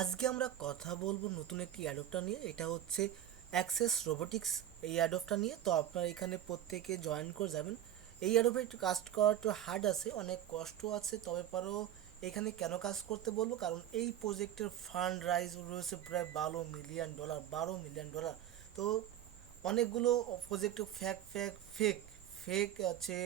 আজকে আমরা কথা বলবো নতুন একটি অ্যাডপ্টার নিয়ে। এটা হচ্ছে অ্যাক্সেস রোবোটিক্স। এই অ্যাডপ্টার নিয়ে তো আপনারা এখানে প্রত্যেকে জয়েন করে যাবেন। এই অ্যাডপে একটু কাজ করা একটু হার্ড আছে, অনেক কষ্ট আছে, তবে পরেও এখানে কেন কাজ করতে বলবো কারণ এই প্রজেক্টের ফান্ড রাইজ রয়েছে প্রায় $12 মিলিয়ন। $12 মিলিয়ন। তো অনেকগুলো প্রজেক্ট ফেক আছে,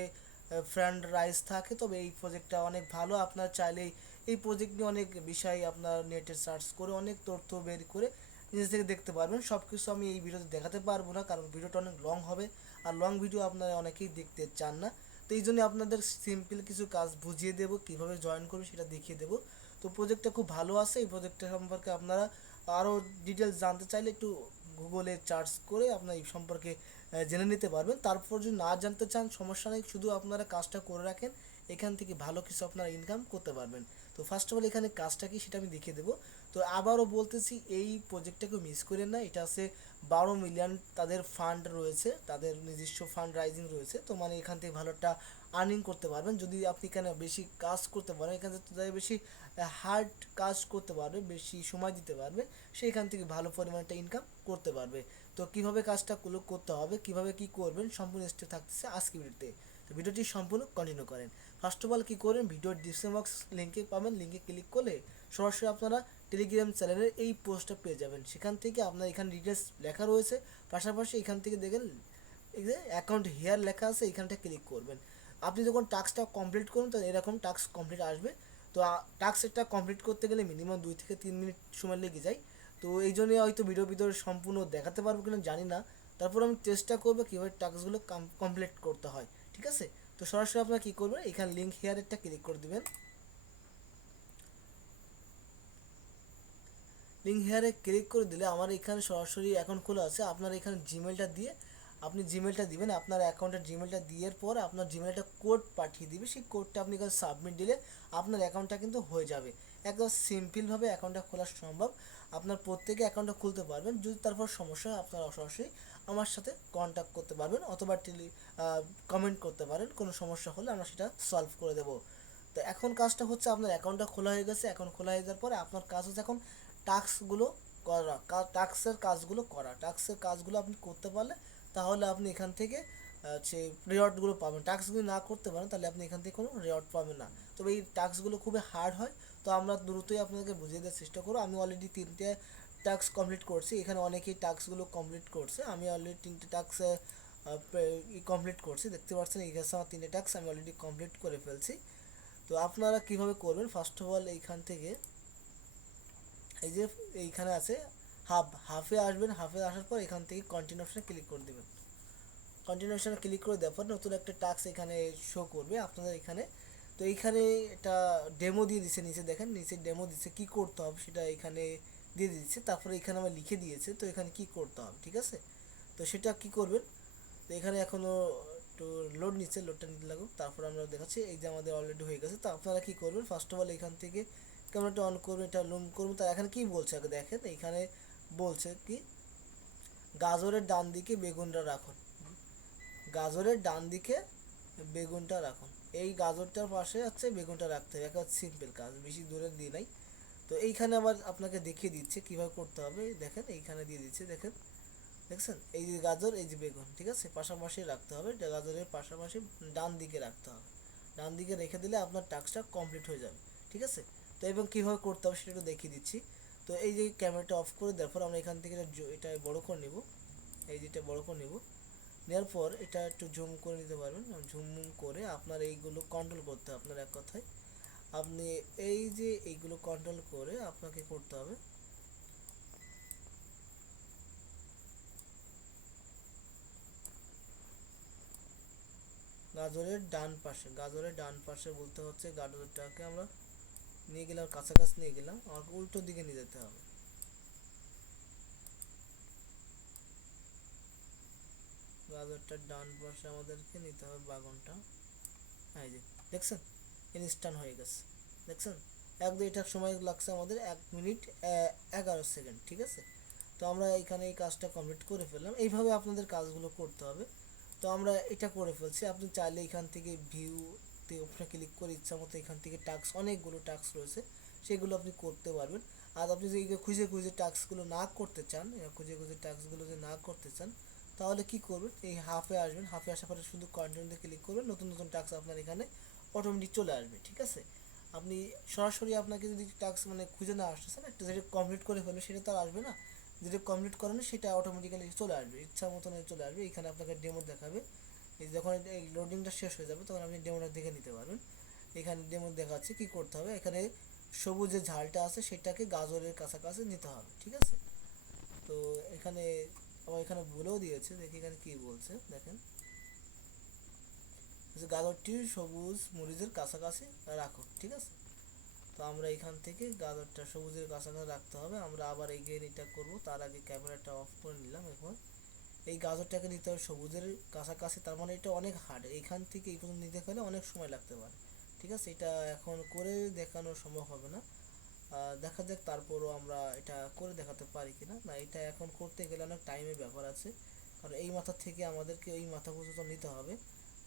ফ্রেন্ড রাইজ থাকে, তবে এই প্রজেক্টটা অনেক ভালো। আপনার চাইলেই এই প্রজেক্ট নিয়ে অনেক বিষয় আপনার নেটে সার্চ করে অনেক তথ্য বের করে নিজে থেকে দেখতে পারবেন। সব কিছু আমি এই ভিডিওতে দেখাতে পারবো না কারণ ভিডিওটা অনেক লং হবে, আর লং ভিডিও আপনারা অনেকেই দেখতে চান না। তো এই জন্য আপনাদের সিম্পল কিছু কাজ বুঝিয়ে দেবো, কীভাবে জয়েন করবে সেটা দেখিয়ে দেবো। তো প্রজেক্টটা খুব ভালো আছে। এই প্রজেক্টটা সম্পর্কে আপনারা আরও ডিটেলস জানতে চাইলে একটু গুগলে সার্চ করে আপনার এই সম্পর্কে জেনে নিতে পারবেন। তারপর যদি না জানতে চান সমস্যা নেই, শুধু আপনারা কাজটা করে রাখেন, এখান থেকে ভালো কিছু আপনারা ইনকাম করতে পারবেন। তো ফার্স্ট অফ অল এখানে কাজটা কি সেটা আমি দেখিয়ে দেবো। তো আবারও বলতেছি, এই প্রজেক্টটাকে মিস করেন না। এটা আছে 12 মিলিয়ন, তাদের ফান্ড রয়েছে, তাদের নিজস্ব ফান্ড রাইজিং রয়েছে। তো মানে এখান থেকে ভালো একটা আর্নিং করতে পারবেন যদি আপনি এখানে বেশি কাজ করতে পারেন। এখান থেকে বেশি হার্ড কাজ করতে পারবে, বেশি সময় দিতে পারবে, সেইখান থেকে ভালো পরিমাণে একটা ইনকাম করতে পারবে। তো কীভাবে কাজটা করতে হবে, কীভাবে কী করবেন, সম্পূর্ণ স্টেপ থাকতেছে আজকে ভিডিওতে। তো ভিডিওটি সম্পূর্ণ কন্টিনিউ করেন। ফার্স্ট অফ অল কী করেন, ভিডিওর ডিসক্রিপশন বক্স লিঙ্কে পাবেন, লিঙ্কে ক্লিক করলে সরাসরি আপনারা টেলিগ্রাম চ্যানেলের এই পোস্টটা পেয়ে যাবেন। সেখান থেকে আপনার এখানে ডিটেলস লেখা রয়েছে, পাশাপাশি এখান থেকে দেখেন এই যে অ্যাকাউন্ট হেয়ার লেখা আছে, এখানটা ক্লিক করবেন। আপনি যখন টাস্কটা কমপ্লিট করুন তো এরকম টাস্ক কমপ্লিট আসবে। তো টাস্কটা কমপ্লিট করতে গেলে মিনিমাম 2 থেকে 3 মিনিট সময় লেগে যায়। তো এই জন্যই হয়তো ভিতরে সম্পূর্ণ দেখাতে পারবো কিনা জানি না, তারপর আমি চেষ্টা করবো কীভাবে টাস্কগুলো কমপ্লিট করতে হয়। ঠিক আছে, তো সরাসরি আপনারা কী করবেন, এখানে লিঙ্ক হেয়ারেরটা ক্লিক করে দেবেন। লিঙ্ক হেয়ারে ক্লিক করে দিলে আমার এখানে সরাসরি অ্যাকাউন্ট খোলা আছে। আপনার এখানে জিমেলটা দিয়ে আপনি জিমেলটা দিবেন, আপনার অ্যাকাউন্টের জিমেলটা দেওয়ার পর আপনার জিমেলটা কোড পাঠিয়ে দিবে। সেই কোডটা আপনি এখানে সাবমিট দিলে আপনার অ্যাকাউন্টটা কিন্তু হয়ে যাবে। একদম সিম্পলভাবে অ্যাকাউন্টটা খোলা সম্ভব। আপনার প্রত্যেকে অ্যাকাউন্টটা খুলতে পারবেন। যদি তারপর সমস্যা হয় আপনারা সরাসরি আমার সাথে কন্ট্যাক্ট করতে পারবেন, অথবা কমেন্ট করতে পারেন। কোনো সমস্যা হলে আমরা সেটা সলভ করে দেবো। তো এখন কাজটা হচ্ছে, আপনার অ্যাকাউন্টটা খোলা হয়ে গেছে। অ্যাকাউন্ট খোলা হয়ে যাওয়ার পরে আপনার কাজ হচ্ছে এখন টাস্কগুলো করা। টাস্কের কাজগুলো আপনি করতে পারলে তাহলে আপনি এখান থেকে হচ্ছে রিওয়ার্ডগুলো পাবেন। টাস্কগুলো না করতে পারেন তাহলে আপনি এখান থেকে কোনো রিওয়ার্ড পাবেন না। তবে এই টাস্কগুলো খুবই হার্ড হয়। তো আমরা দ্রুতই আপনাদেরকে বুঝিয়ে দেওয়ার চেষ্টা করব। আমি অলরেডি 3টে টাস্ক কমপ্লিট করছি, এখানে অনেকেই টাস্কগুলো কমপ্লিট করছে। আমি অলরেডি 3টে টাস্ক কমপ্লিট করছি, দেখতে পাচ্ছেন এই কাছে আমার 3টে টাস্ক আমি অলরেডি কমপ্লিট করে ফেলছি। তো আপনারা কিভাবে করবেন, ফার্স্ট অফ অল এইখান থেকে এই যে এইখানে আছে হাফে আসবেন। হাফে আসার পর এখান থেকে কন্টিনিউ অপশনে ক্লিক করে দেবেন। কন্টিনিউ অপশনে ক্লিক করে দেওয়ার পর নতুন একটা টাস্ক এখানে শো করবে আপনাদের এখানে। তো এইখানে এটা ডেমো দিয়ে দিচ্ছে, নিচে দেখেন, নিচে ডেমো দিচ্ছে, কী করতে হবে সেটা এখানে দিয়ে দিচ্ছে। তারপরে এখানে আমার লিখে দিয়েছে তো এখানে কী করতে হবে। ঠিক আছে, তো সেটা কী করবেন। তো এখানে এখনও একটু লোড নিচ্ছে, লোডটা নিতে লাগুক, তারপর আমরা দেখাচ্ছি। এই যে আমাদের অলরেডি হয়ে গেছে। তো আপনারা কী করবেন, ফার্স্ট অফ অল এখান থেকে ক্যামেরাটা অন করবেন, এটা লুম করবেন। তার এখানে কী বলছে আগে দেখেন, এখানে বলছে কি গাজরের ডান দিকে বেগুনটা রাখুন। গাজরের ডান দিকে বেগুনটা রাখুন। এই গাজরটার পাশে হচ্ছে বেগুনটা রাখতে হবে। একটা সিম্পল কাজ, বেশি দূরে দিয়ে নাই। তো এইখানে আবার আপনাকে দেখিয়ে দিচ্ছে কীভাবে করতে হবে। দেখেন এইখানে দিয়ে দিচ্ছে, দেখেন, দেখছেন, এই যে গাজর, এই যে বেগুন, ঠিক আছে, পাশাপাশি রাখতে হবে। গাজরের পাশাপাশি ডান দিকে রাখতে হবে। ডান দিকে রেখে দিলে আপনার টাস্কটা কমপ্লিট হয়ে যাবে। ঠিক আছে, তো এবং কীভাবে করতে হবে সেটা একটু দেখিয়ে দিচ্ছি। তো এই যে ক্যামেরাটা অফ করে দেওয়ার পর আমরা এখান থেকে এটা বড় করে নেব। এই যেটা বড় করে নেব, নেওয়ার পর এটা একটু জুম করে নিতে পারবেন। জুম করে আপনার এইগুলো কন্ট্রোল করতে হবে। আপনার এক কথায় আপনি এই যে এইগুলো কন্ট্রোল করে আপনাকে করতে হবে গাজরের ডান পাশে বলতে হচ্ছে গাজরটাকে আমরা নিয়ে গেলাম, কাছাকাছি নিয়ে গেলাম, আমাকে উল্টো দিকে নিয়ে যেতে হবে। গাজরটার ডান পাশে আমাদেরকে নিতে হবে বাগানটা। এই যে দেখছেন, ইনস্ট্যান্ট হয়ে গেছে, দেখছেন। এটার সময় লাগছে আমাদের 1 মিনিট 11 সেকেন্ড। ঠিক আছে, তো আমরা এখানে এই কাজটা কমপ্লিট করে ফেললাম। এইভাবে আপনাদের কাজগুলো করতে হবে। তো আমরা এটা করে ফেলছি। আপনি চাইলে এখান থেকে ভিউ তে অপশনে ক্লিক করে ইচ্ছা মতো এখান থেকে টাস্ক, অনেকগুলো টাস্ক রয়েছে, সেগুলো আপনি করতে পারবেন। আর আপনি যদি খুঁজে খুঁজে টাস্কগুলো না করতে চান, খুঁজে খুঁজে টাস্কগুলো যদি না করতে চান, তাহলে কি করবেন, এই হাফে আসবেন, হাফে আসার পরে শুধু কন্টিনিউতে ক্লিক করবেন, নতুন নতুন টাস্ক আপনার এখানে অটোমেটিক চলে আসবে। ঠিক আছে, আপনি সরাসরি আপনাকে যদি টাস্ক মানে খুঁজে না আসতেছেন, একটা যেটা কমপ্লিট করে ফেলবে সেটা তো আর আসবে না, যেটা কমপ্লিট করেন সেটা অটোমেটিক্যালি চলে আসবে, ইচ্ছা মতন চলে আসবে। এখানে আপনাকে ডেমো দেখাবে, এই যখন এই লোডিংটা শেষ হয়ে যাবে তখন আপনি ডেমোটা দেখে নিতে পারবেন। এখানে ডেমো দেখাচ্ছে কি করতে হবে, এখানে সবুজ যে ঝালটা আছে সেটাকে গাজরের কাছাকাছি নিতে হবে। ঠিক আছে, তো এখানে আবার এখানে বলেও দিয়েছে, দেখি এখানে কি বলছে দেখেন, যে গাজরটি সবুজ মরিচের কাছাকাছি রাখো। ঠিক আছে, তো আমরা এখান থেকে গাজরটা সবুজের কাছাকাছি রাখতে হবে। আমরা আবার এগেইন এটা করব, তার আগে ক্যামেরাটা অফ করে নিলাম। এখন এই গাজরটাকে নিতে হবে সবুজের কাছাকাছি, তার মানে এটা অনেক হার্ড, এইখান থেকে এই পর্যন্ত নিতে গেলে অনেক সময় লাগতে পারে। ঠিক আছে, এটা এখন করে দেখানো সম্ভব হবে না, দেখা যাক তারপরও আমরা এটা করে দেখাতে পারি কিনা। না, এটা এখন করতে গেলে অনেক টাইমের ব্যাপার আছে, কারণ এই মাথা থেকে আমাদেরকে এই মাথা পর্যন্ত নিতে হবে,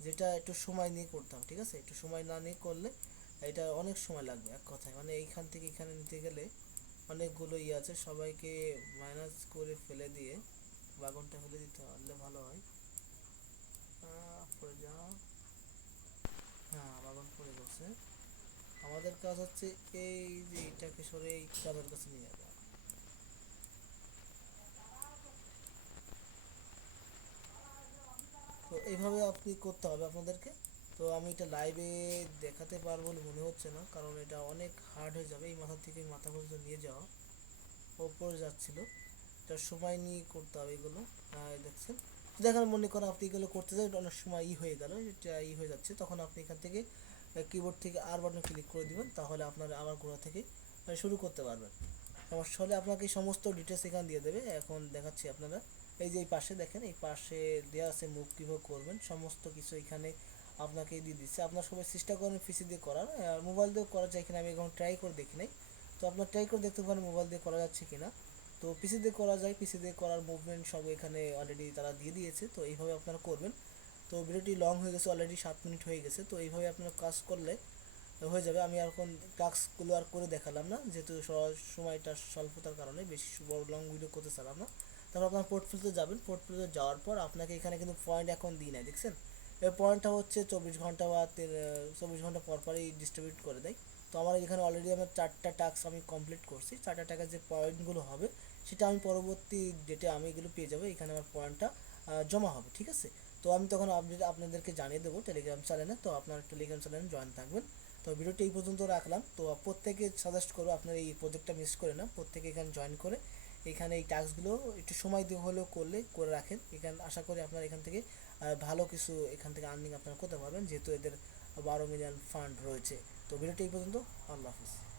যেটা একটু সময় নিয়ে করতে হবে। ঠিক আছে, একটু সময় না নিয়ে করলে এটা অনেক সময় লাগবে, এক কথায় মানে এইখান থেকে এখানে নিতে গেলে অনেকগুলো আছে, সবাইকে মাইনাস করে ফেলে দিয়ে বাগনটা ফেলে দিতে পারলে ভালো হয়। পড়ে যাও, হ্যাঁ বাগন পড়ে গেছে। আমাদের কাজ হচ্ছে এই যে এটাকে সরে এই কাজের কাছে নিয়ে যাওয়া। তো এইভাবে আপনি করতে হবে আপনাদেরকে। তো আমি এটা লাইভে দেখাতে পারবো বলে মনে হচ্ছে না, কারণ এটা অনেক হার্ড হয়ে যাবে, এই মাথা থেকে মাথা পর্যন্ত নিয়ে যাওয়া ওপরে যাচ্ছিল, এটা সময় নিয়ে করতে হবে এগুলো। দেখছেন, দেখার মনে করেন আপনি এগুলো করতে যান অনেক সময় হয়ে গেল, এটা হয়ে যাচ্ছে, তখন আপনি এখান থেকে কিবোর্ড থেকে আর বাটনে ক্লিক করে দিবেন, তাহলে আপনার আবার গোড়া থেকে শুরু করতে পারবেন। সমস্যা হলে আপনাকে সমস্ত ডিটেলস এখানে দিয়ে দেবে। এখন দেখাচ্ছি আপনারা, এই যে এই পাশে দেখেন, এই পাশে দেওয়া আছে মুভ কীভাবে করবেন, সমস্ত কিছু এখানে আপনাকে দিয়ে দিচ্ছে। আপনার সবাই চেষ্টা করেন পিসি দিয়ে করার, মোবাইল দিয়েও করা যায় কিনা আমি এখন ট্রাই করে দেখি নাই, তো আপনার ট্রাই করে দেখতে পারেন মোবাইল দিয়ে করা যাচ্ছে কিনা। তো পিসি দিয়ে করা যায়, পিসি দিয়ে করার মুভমেন্ট সব এখানে অলরেডি তারা দিয়ে দিয়েছে, তো এইভাবে আপনারা করবেন। তো ভিডিওটি লং হয়ে গেছে, অলরেডি 7 মিনিট হয়ে গেছে, তো এইভাবে আপনারা কাজ করলে হয়ে যাবে। আমি এখন টাস্কগুলো আর করে দেখালাম না, যেহেতু সময়টা স্বল্পতার কারণে বেশি বড় লং ভিডিও করতে চালাম না। তারপর আপনার পোর্টফোলিওতে যাবেন, পোর্টফোলিওতে যাওয়ার পর আপনাকে এখানে কিন্তু পয়েন্ট এখন দিই নাই, দেখছেন, এই পয়েন্টটা হচ্ছে 24 ঘন্টা বা 24 ঘন্টা পর পরই ডিস্ট্রিবিউট করে দেয়। তো আমার এখানে অলরেডি আমার 4টা টাস্ক আমি কমপ্লিট করছি, 4টা টাকার যে পয়েন্টগুলো হবে সেটা আমি পরবর্তী ডেটে আমি এগুলো পেয়ে যাবো, এখানে আমার পয়েন্টটা জমা হবে। ঠিক আছে, তো আমি তখন আপডেট আপনাদেরকে জানিয়ে দেবো টেলিগ্রাম চ্যানেলে, তো আপনার টেলিগ্রাম চ্যানেলে জয়েন থাকবেন। তো ভিডিওটি এই পর্যন্ত রাখলাম, তো প্রত্যেকে সাজেস্ট করবো আপনার এই প্রজেক্টটা মিস করে না, প্রত্যেকে এখানে জয়েন করে এখানে এই টাস্কগুলো একটু সময় দিয়ে হলেও করে রাখেন, এখানে আশা করি আপনার এখান থেকে ভালো কিছু এখান থেকে আর্নিং আপনারা করতে পারবেন, যেহেতু এদের 12 মিলিয়ন ফান্ড রয়েছে। তো ভিডিওটি এই পর্যন্ত, আল্লাহ হাফিজ।